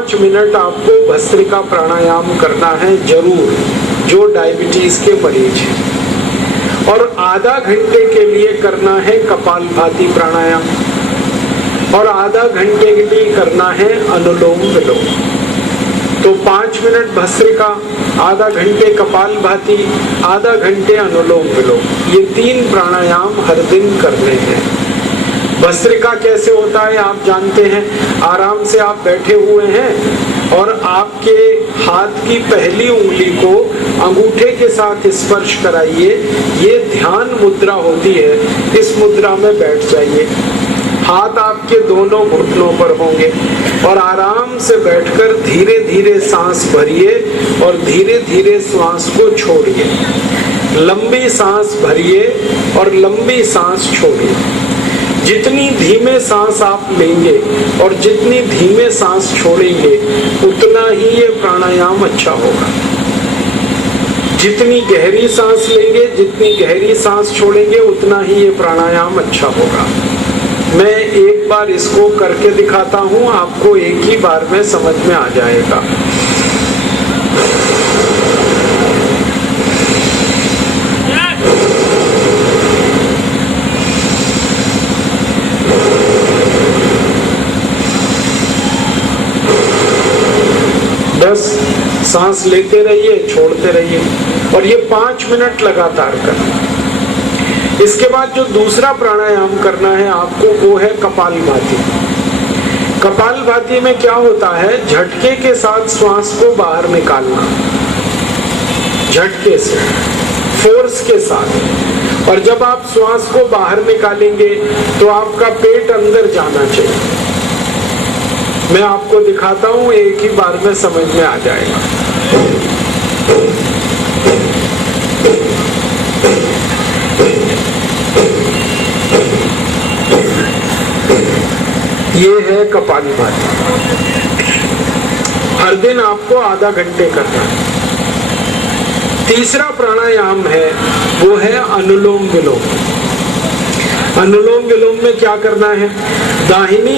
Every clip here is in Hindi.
5 मिनट आपको भस्त्रिका प्राणायाम करना है जरूर, जो डायबिटीज के मरीज हैं। और आधा घंटे के लिए करना है कपालभाति प्राणायाम, और आधा घंटे के लिए करना है अनुलोम विलोम। तो 5 मिनट भस्त्रिका, आधा घंटे कपालभाति, आधा घंटे अनुलोम विलोम, ये 3 प्राणायाम हर दिन करने हैं। भस्त्रिका कैसे होता है आप जानते हैं। आराम से आप बैठे हुए हैं और आपके हाथ की पहली उंगली को अंगूठे के साथ स्पर्श कराइए। ये ध्यान मुद्रा होती है, इस मुद्रा में बैठ जाइए। हाथ आपके दोनों घुटनों पर होंगे और आराम से बैठकर धीरे धीरे सांस भरिए और धीरे धीरे सांस को छोड़िए। लंबी सांस भरिए और लंबी सांस छोड़िए। जितनी धीमे सांस आप लेंगे और जितनी धीमे सांस छोड़ेंगे उतना ही ये प्राणायाम अच्छा होगा। जितनी गहरी सांस लेंगे, जितनी गहरी सांस छोड़ेंगे उतना ही ये प्राणायाम अच्छा होगा। मैं एक बार इसको करके दिखाता हूं, आपको एक ही बार में समझ में आ जाएगा। बस सांस लेते रहिए, छोड़ते रहिए और ये 5 मिनट लगातार करना। इसके बाद जो दूसरा प्राणायाम करना है आपको, वो है कपालभाति। कपालभाति में क्या होता है, झटके के साथ श्वास को बाहर निकालना, झटके से, फोर्स के साथ। और जब आप श्वास को बाहर निकालेंगे तो आपका पेट अंदर जाना चाहिए। मैं आपको दिखाता हूं, एक ही बार में समझ में आ जाएगा। ये है कपालभाति। हर दिन आपको आधा घंटे करना है। तीसरा प्राणायाम है वो है अनुलोम विलोम। अनुलोम विलोम में क्या करना है, दाहिनी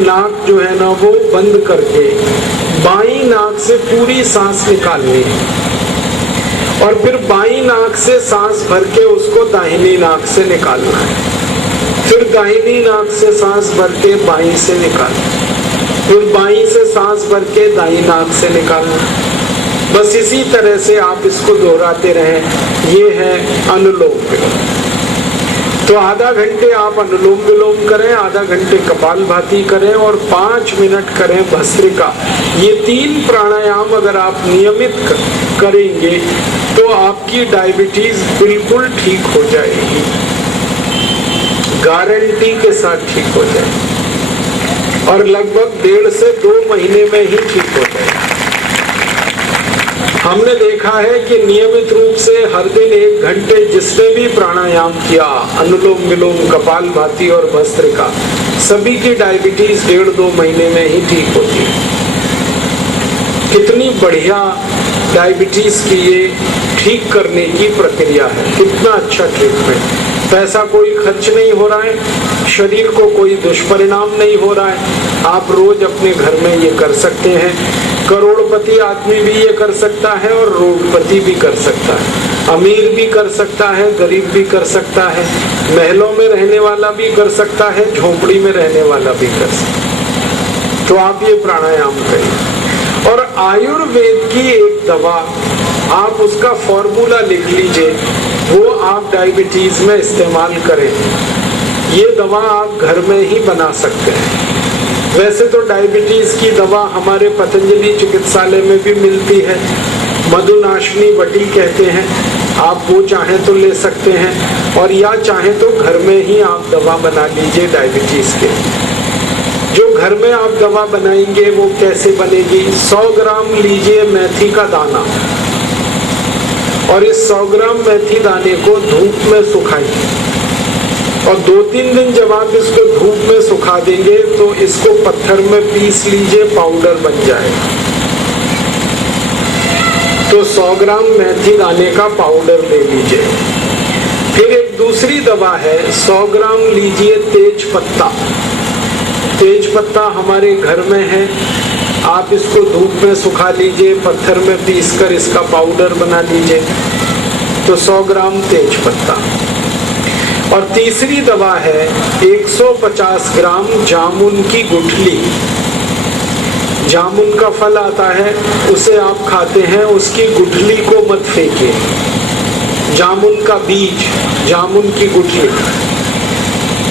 नाक जो है ना वो बंद करके बाईं नाक से पूरी सांस निकालनी है और फिर बाईं नाक से सांस भर के उसको दाहिनी नाक से निकालना है। फिर दाहिनी नाक से सांस भर के बाईं से निकालना, फिर बाईं से सांस भर के दाईं नाक से निकालना। बस इसी तरह से आप इसको दोहराते रहें। ये है अनुलोम विलोम। तो आधा घंटे आप अनुलोम विलोम करें, आधा घंटे कपालभाति करें और 5 मिनट करें भस्त्रिका। ये 3 प्राणायाम अगर आप नियमित करेंगे तो आपकी डायबिटीज बिल्कुल ठीक हो जाएगी, गारंटी के साथ ठीक हो जाएगी और लगभग 1.5 से 2 महीने में ही ठीक हो जाएगी। हमने देखा है कि नियमित रूप से हर दिन 1 घंटे जिसने भी प्राणायाम किया, अनुलोम विलोम, कपालभाति और भस्त्रिका, सभी की डायबिटीज 1.5-2 महीने में ही ठीक होती है। कितनी बढ़िया डायबिटीज की ये ठीक करने की प्रक्रिया है, कितना अच्छा ट्रीटमेंट। पैसा कोई खर्च नहीं हो रहा है, शरीर को कोई दुष्परिणाम नहीं हो रहा है। आप रोज अपने घर में ये कर सकते हैं। करोड़पति आदमी भी ये कर सकता है और रोडपति भी कर सकता है, अमीर भी कर सकता है, गरीब भी कर सकता है, महलों में रहने वाला भी कर सकता है, झोपड़ी में रहने वाला भी कर सकता है। तो आप ये प्राणायाम करें। और आयुर्वेद की एक दवा, आप उसका फॉर्मूला लिख लीजिए, वो आप डायबिटीज में इस्तेमाल करें। ये दवा आप घर में ही बना सकते हैं। वैसे तो डायबिटीज की दवा हमारे पतंजलि चिकित्सालय में भी मिलती है, मधुनाशिनी बटी कहते हैं, आप वो चाहें तो ले सकते हैं और या चाहें तो घर में ही आप दवा बना लीजिए डायबिटीज के। जो घर में आप दवा बनाएंगे वो कैसे बनेगी, 100 ग्राम लीजिए मेथी का दाना और इस 100 ग्राम मेथी दाने को धूप में सुखाइए और 2-3 दिन जब आप इसको धूप में सुखा देंगे तो इसको पत्थर में पीस लीजिए, पाउडर बन जाएगा। तो 100 ग्राम मेथी दाने का पाउडर ले लीजिए। फिर एक दूसरी दवा है, 100 ग्राम लीजिए तेज पत्ता। तेज पत्ता हमारे घर में है, आप इसको धूप में सुखा लीजिए, पत्थर में पीसकर इसका पाउडर बना लीजिए। तो 100 ग्राम तेज पत्ता। और तीसरी दवा है 150 ग्राम जामुन की गुठली। जामुन का फल आता है, उसे आप खाते हैं, उसकी गुठली को मत फेंकिए। जामुन का बीज, जामुन की गुठली,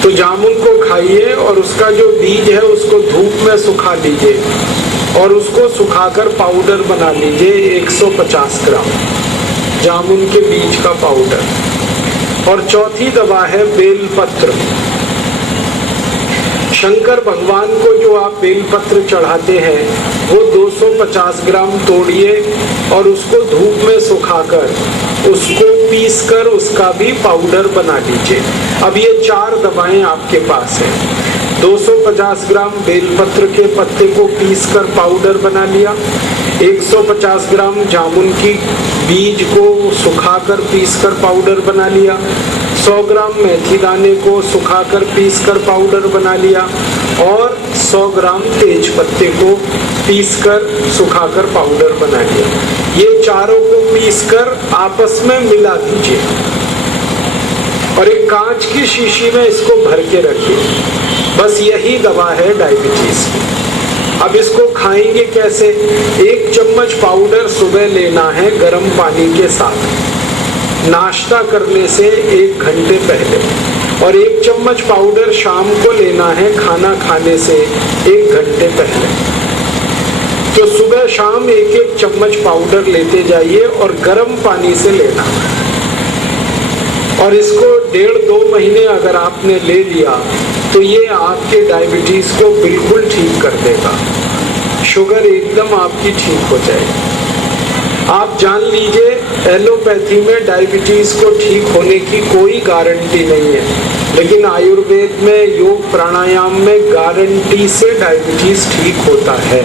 तो जामुन को खाइए और उसका जो बीज है उसको धूप में सुखा लीजिए और उसको सुखाकर पाउडर बना लीजिए 150 ग्राम जामुन के बीज का पाउडर। और चौथी दवा है बेलपत्र। शंकर भगवान को जो आप बेलपत्र चढ़ाते हैं वो 250 ग्राम तोड़िए और उसको धूप में सुखाकर उसको पीसकर उसका भी पाउडर बना लीजिए। अब ये 4 दवाएं आपके पास हैं। 250 ग्राम बेलपत्र के पत्ते को पीसकर पाउडर बना लिया, 150 ग्राम जामुन की बीज को सुखाकर पीसकर पाउडर बना लिया, 100 ग्राम मेथी दाने को सुखाकर पीसकर पाउडर बना लिया और 100 ग्राम तेज पत्ते को पीसकर सुखाकर पाउडर बना लिया। ये चारों को पीसकर आपस में मिला दीजिए और एक कांच की शीशी में इसको भर के रखिए। बस यही दवा है डायबिटीज की। अब इसको खाएंगे कैसे? 1 चम्मच पाउडर सुबह लेना है गर्म पानी के साथ नाश्ता करने से 1 घंटे पहले, और 1 चम्मच पाउडर शाम को लेना है खाना खाने से 1 घंटे पहले। तो सुबह शाम 1-1 चम्मच पाउडर लेते जाइए और गर्म पानी से लेना। और इसको 1.5-2 महीने अगर आपने ले लिया तो ये आपके डायबिटीज को बिल्कुल ठीक कर देगा। शुगर एकदम आपकी ठीक हो जाएगी। आप जान लीजिए, एलोपैथी में डायबिटीज को ठीक होने की कोई गारंटी नहीं है, लेकिन आयुर्वेद में योग प्राणायाम में गारंटी से डायबिटीज ठीक होता है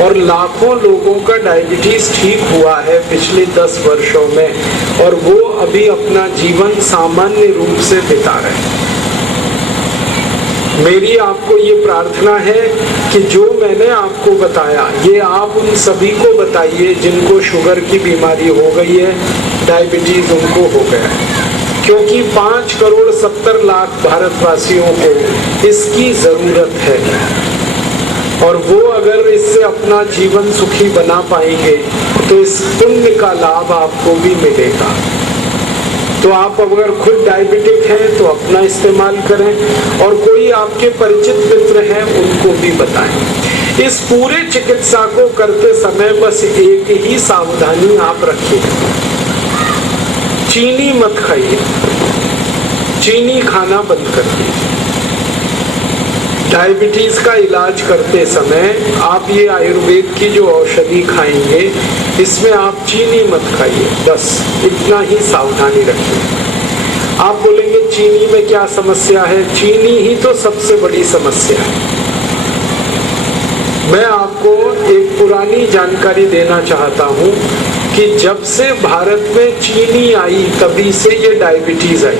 और लाखों लोगों का डायबिटीज ठीक हुआ है पिछले 10 वर्षों में, और वो अभी अपना जीवन सामान्य रूप से बिता रहे हैं। मेरी आपको ये प्रार्थना है कि जो मैंने आपको बताया ये आप उन सभी को बताइए जिनको शुगर की बीमारी हो गई है, डायबिटीज उनको हो गया है, क्योंकि 5 करोड़ 70 लाख भारतवासियों को इसकी जरूरत है और वो अगर इससे अपना जीवन सुखी बना पाएंगे तो इस पुण्य का लाभ आपको भी मिलेगा। तो आप अगर खुद डायबिटिक हैं तो अपना इस्तेमाल करें और कोई आपके परिचित मित्र हैं उनको भी बताएं। इस पूरे चिकित्सा को करते समय बस एक ही सावधानी आप रखिए, चीनी मत खाइए, चीनी खाना बंद कर दीजिए। डायबिटीज का इलाज करते समय आप ये आयुर्वेद की जो औषधि खाएंगे इसमें आप चीनी मत खाइए, बस इतना ही सावधानी रखिए। आप बोलेंगे चीनी में क्या समस्या है? चीनी ही तो सबसे बड़ी समस्या है। मैं आपको एक पुरानी जानकारी देना चाहता हूँ कि जब से भारत में चीनी आई तभी से ये डायबिटीज आई।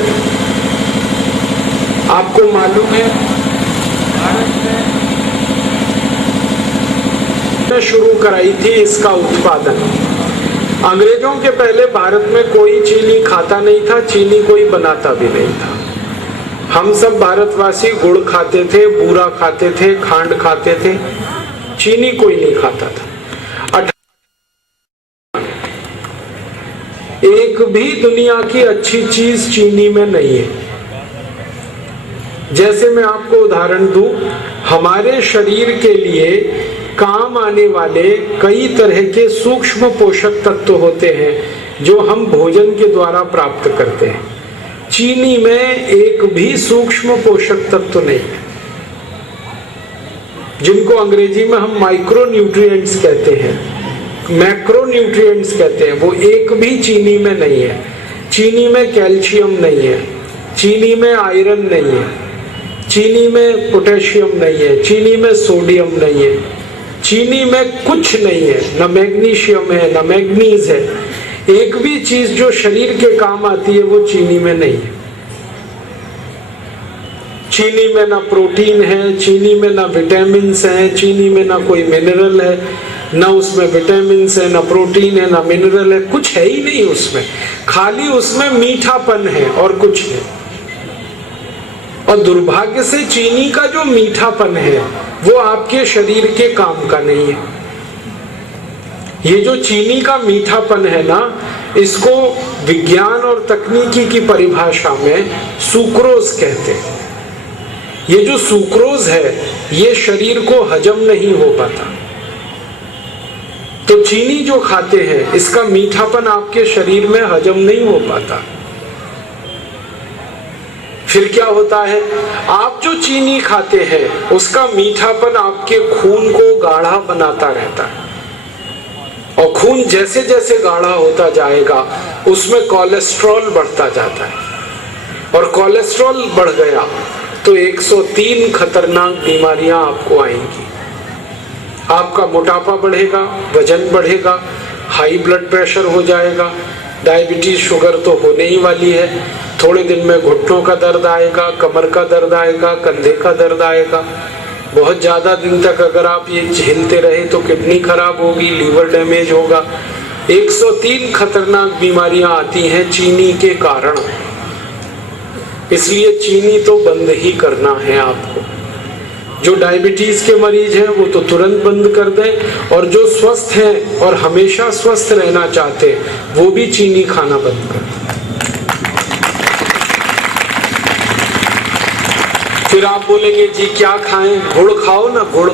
आपको मालूम है ने शुरू कराई थी इसका उत्पादन। अंग्रेजों के पहले भारत में कोई चीनी खाता नहीं था, चीनी कोई बनाता भी नहीं था। हम सब भारतवासी गुड़ खाते थे, बूरा खाते थे, खांड खाते थे, चीनी कोई नहीं खाता था। एक भी दुनिया की अच्छी चीज चीनी में नहीं है। जैसे मैं आपको उदाहरण दूं, हमारे शरीर के लिए काम आने वाले कई तरह के सूक्ष्म पोषक तत्व होते हैं जो हम भोजन के द्वारा प्राप्त करते हैं। चीनी में एक भी सूक्ष्म पोषक तत्व नहीं है, जिनको अंग्रेजी में हम माइक्रो न्यूट्रिएंट्स कहते हैं, मैक्रो न्यूट्रिएंट्स कहते हैं, वो एक भी चीनी में नहीं है। चीनी में कैल्शियम नहीं है, चीनी में आयरन नहीं है, चीनी में पोटेशियम नहीं है, चीनी में सोडियम नहीं है, चीनी में कुछ नहीं है, न मैग्नीशियम है न मैग्नीज है। एक भी चीज जो शरीर के काम आती है वो चीनी में नहीं है। चीनी में ना प्रोटीन है, चीनी में ना विटामिन है, चीनी में ना कोई मिनरल है, ना उसमें विटामिन है, ना प्रोटीन है, ना मिनरल है, कुछ है ही नहीं उसमें, खाली उसमें मीठापन है और कुछ नहीं। और दुर्भाग्य से चीनी का जो मीठापन है वो आपके शरीर के काम का नहीं है। ये जो चीनी का मीठापन है ना, इसको विज्ञान और तकनीकी की परिभाषा में सुक्रोज कहते हैं। ये जो सुक्रोज है ये शरीर को हजम नहीं हो पाता। तो चीनी जो खाते हैं इसका मीठापन आपके शरीर में हजम नहीं हो पाता। फिर क्या होता है, आप जो चीनी खाते हैं उसका मीठापन आपके खून को गाढ़ा बनाता रहता है, और खून जैसे जैसे गाढ़ा होता जाएगा उसमें कोलेस्ट्रॉल बढ़ता जाता है, और कोलेस्ट्रॉल बढ़ गया तो 103 खतरनाक बीमारियां आपको आएंगी। आपका मोटापा बढ़ेगा, वजन बढ़ेगा, हाई ब्लड प्रेशर हो जाएगा, डायबिटीज शुगर तो होने ही वाली है, थोड़े दिन में घुटनों का दर्द आएगा, कमर का दर्द आएगा, कंधे का दर्द आएगा। बहुत ज्यादा दिन तक अगर आप ये झेलते रहे तो किडनी खराब होगी, लीवर डैमेज होगा। 103 खतरनाक बीमारियां आती हैं चीनी के कारण। इसलिए चीनी तो बंद ही करना है आपको। जो डायबिटीज के मरीज हैं वो तो तुरंत बंद कर दें, और जो स्वस्थ हैं और हमेशा स्वस्थ रहना चाहते हैं वो भी चीनी खाना बंद कर दें। फिर आप बोलेंगे जी क्या खाएं, गुड़ खाओ ना, गुड़।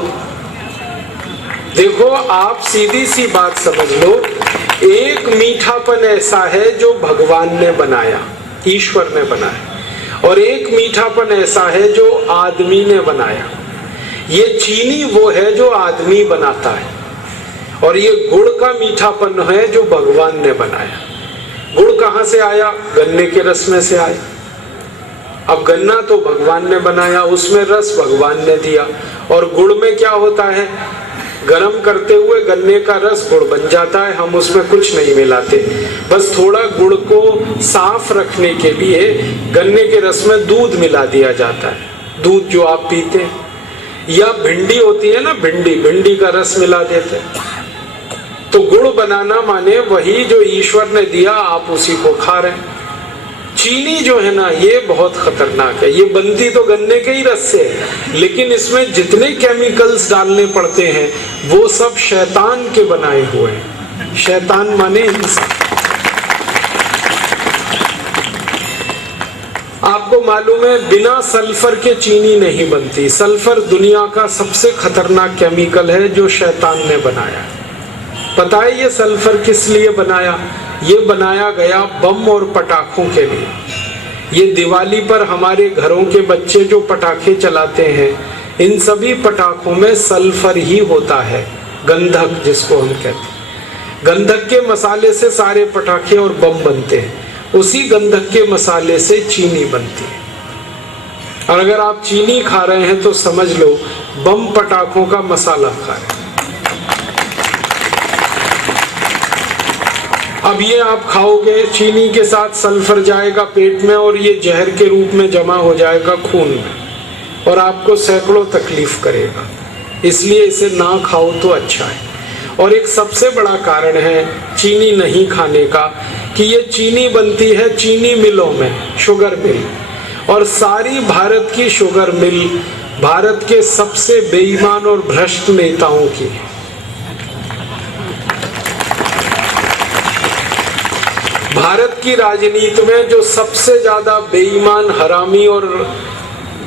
देखो आप सीधी सी बात समझ लो, एक मीठापन ऐसा है जो भगवान ने बनाया, ईश्वर ने बनाया, और एक मीठापन ऐसा है जो आदमी ने बनाया। ये चीनी वो है जो आदमी बनाता है, और ये गुड़ का मीठापन है जो भगवान ने बनाया। गुड़ कहां से आया? गन्ने के रस में से आया। अब गन्ना तो भगवान ने बनाया, उसमें रस भगवान ने दिया, और गुड़ में क्या होता है, गरम करते हुए गन्ने का रस गुड़ बन जाता है, हम उसमें कुछ नहीं मिलाते, बस थोड़ा गुड़ को साफ रखने के लिए गन्ने के रस में दूध मिला दिया जाता है, दूध जो आप पीते हैं। या भिंडी होती है ना, भिंडी का रस मिला देते हैं। तो गुड़ बनाना माने वही जो ईश्वर ने दिया, आप उसी को खा रहे हैं। चीनी जो है ना ये बहुत खतरनाक है, ये बनती तो गन्ने के ही रस से है, लेकिन इसमें जितने केमिकल्स डालने पड़ते हैं वो सब शैतान के बनाए हुए हैं। शैतान माने इंसान। आपको मालूम है बिना सल्फर के चीनी नहीं बनती। सल्फर दुनिया का सबसे खतरनाक केमिकल है जो शैतान ने बनाया। पता है ये सल्फर किस लिए बनाया? ये बनाया गया बम और पटाखों के लिए। ये दिवाली पर हमारे घरों के बच्चे जो पटाखे चलाते हैं, इन सभी पटाखों में सल्फर ही होता है, गंधक जिसको हम कहते हैं। गंधक के मसाले से सारे पटाखे और बम बनते हैं, उसी गंधक के मसाले से चीनी बनती है। और अगर आप चीनी खा रहे हैं तो समझ लो बम पटाखों का मसाला खा रहे हैं। अब ये आप खाओगे, चीनी के साथ सल्फर जाएगा पेट में और ये जहर के रूप में जमा हो जाएगा खून में, और आपको सैकड़ों तकलीफ करेगा। इसलिए इसे ना खाओ तो अच्छा है। और एक सबसे बड़ा कारण है चीनी नहीं खाने का कि ये चीनी बनती है चीनी मिलों में, शुगर मिल, और सारी भारत की शुगर मिल भारत के सबसे बेईमान और भ्रष्ट नेताओं की है। भारत की राजनीति में जो सबसे ज्यादा बेईमान, हरामी और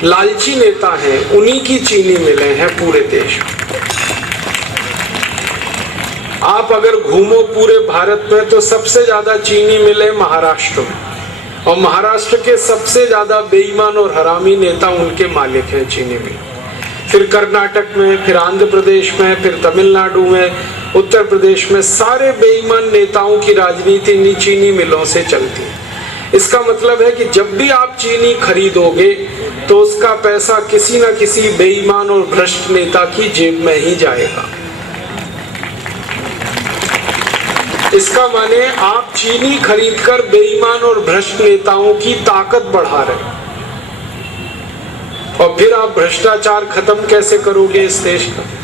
लालची नेता हैं, उन्हीं की चीनी मिलें हैं पूरे देश में। आप अगर घूमो पूरे भारत में तो सबसे ज्यादा चीनी मिले महाराष्ट्र में, और महाराष्ट्र के सबसे ज्यादा बेईमान और हरामी नेता उनके मालिक हैं चीनी मिल। फिर कर्नाटक में, फिर आंध्र प्रदेश में, फिर तमिलनाडु में, उत्तर प्रदेश में, सारे बेईमान नेताओं की राजनीति इन्हीं चीनी मिलों से चलती है। इसका मतलब है कि जब भी आप चीनी खरीदोगे तो उसका पैसा किसी न किसी बेईमान और भ्रष्ट नेता की जेब में ही जाएगा। इसका माने आप चीनी खरीदकर बेईमान और भ्रष्ट नेताओं की ताकत बढ़ा रहे हैं। और फिर आप भ्रष्टाचार खत्म कैसे करोगे इस देश का?